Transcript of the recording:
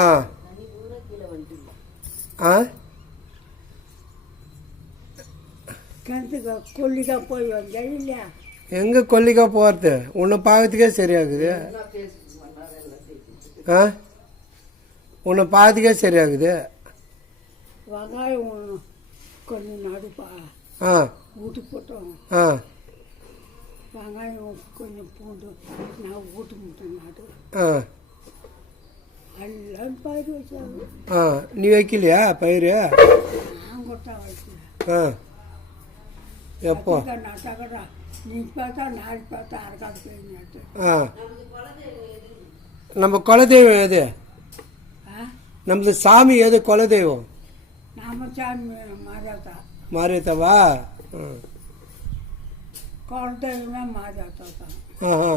ஆ ஆ கிணத்துக்கு கொல்லிக்கா போய் வந்தேன் இல்லையா? எங்கே கொல்லிக்கா போகிறது? உன்னை பார்க்கறதுக்கே சரியாகுது. ஆ உன்னை பார்த்துக்கே சரியாகுது. வெங்காயம் கொஞ்சம் நடுப்பா. ஆ வீட்டுக்கு போட்டோம். ஆ வெங்காயம் கொஞ்சம் பூண்டு நான் வீட்டு முட்டை நடு. ஆ எல்லாம் பயிர் வச்சாங்க. ஆ நீ வைக்கலையா பயிர்? நான் கொட்டா வைக்கல. ஆ எப்போ? நட்டாக்கடா நீ பார்த்தா நாளைக்கு பார்த்தா அரைக்காடு போய் நட்டு. ஆ நம்ம குலதெய்வம் எது? நம்மளது சாமி எது குலதெய்வம்? நாம சாமி மாதாத்தா. மாரியத்தாவா? குலதெய்வமே மாதாத்தா தான். ஆ ஆ